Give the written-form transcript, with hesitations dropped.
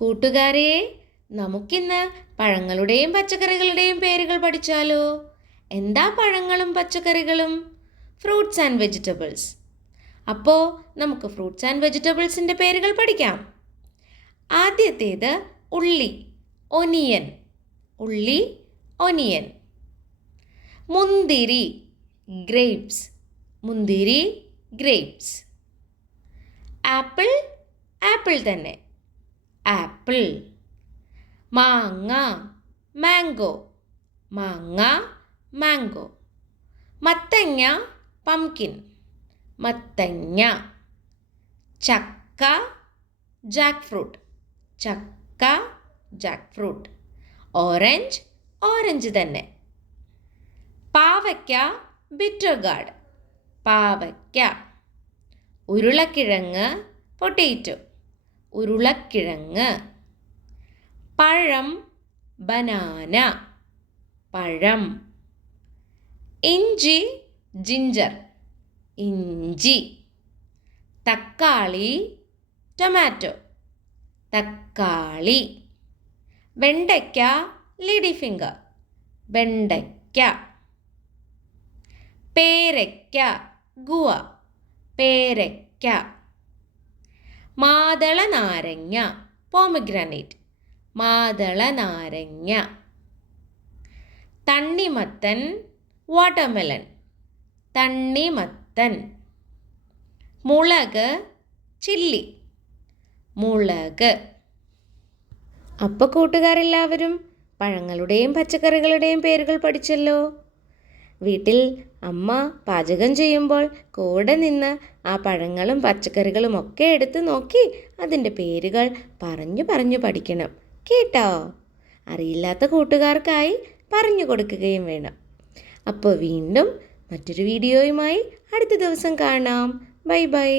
കൂട്ടുകാരെ, നമുക്കിന്ന് പഴങ്ങളുടെയും പച്ചക്കറികളുടെയും പേരുകൾ പഠിച്ചാലോ? എന്താ പഴങ്ങളും പച്ചക്കറികളും? Fruits and vegetables. അപ്പോൾ നമുക്ക് ഫ്രൂട്ട്സ് ആൻഡ് വെജിറ്റബിൾസിൻ്റെ പേരുകൾ പഠിക്കാം. ആദ്യത്തേത് ഉള്ളി, ഒനിയൻ. ഉള്ളി, ഒനിയൻ. മുന്തിരി, ഗ്രേപ്സ്. മുന്തിരി, ഗ്രേപ്സ്. ആപ്പിൾ, ആപ്പിൾ തന്നെ, ആപ്പിൾ. മാങ്ങ, മാംഗോ. മാങ്ങ, മാംഗോ. മത്തങ്ങ, പംകിൻ. മത്തങ്ങ. ചക്ക, ജാക്ക് ഫ്രൂട്ട്. ചക്ക, ജാക്ക് ഫ്രൂട്ട്. ഓറഞ്ച്, ഓറഞ്ച് തന്നെ. പാവയ്ക്ക, ബിറ്റർ ഗാർഡ്. പാവയ്ക്ക. ഉരുളക്കിഴങ്ങ്, പൊട്ടേറ്റോ. ഉരുളക്കിഴങ്ങ്. പഴം, ബനാന. പഴം. ഇഞ്ചി, ജിഞ്ചർ. ഇഞ്ചി. തക്കാളി, ടൊമാറ്റോ. തക്കാളി. വെണ്ടയ്ക്ക, ലേഡി ഫിംഗർ. വെണ്ടയ്ക്ക. പേരയ്ക്ക, ഗുവ. പേരയ്ക്ക. മാതള നാരങ്ങ, പോമഗ്രാനൈറ്റ്. മാതള നാരങ്ങ. തണ്ണിമത്തൻ, വാട്ടർമെലൺ. തണ്ണിമത്തൻ. മുളക്, ചില്ലി. മുളക്. അപ്പോൾ കൂട്ടുകാരെല്ലാവരും പഴങ്ങളുടെയും പച്ചക്കറികളുടെയും പേരുകൾ പഠിച്ചല്ലോ. വീട്ടിൽ അമ്മ പാചകം ചെയ്യുമ്പോൾ കൂടെ നിന്ന് ആ പഴങ്ങളും പച്ചക്കറികളും ഒക്കെ എടുത്ത് നോക്കി അതിൻ്റെ പേരുകൾ പറഞ്ഞു പഠിക്കണം കേട്ടോ. അറിയില്ലാത്ത കൂട്ടുകാർക്കായി പറഞ്ഞു കൊടുക്കുകയും വേണം. അപ്പോൾ വീണ്ടും മറ്റൊരു വീഡിയോയുമായി അടുത്ത ദിവസം കാണാം. Bye bye.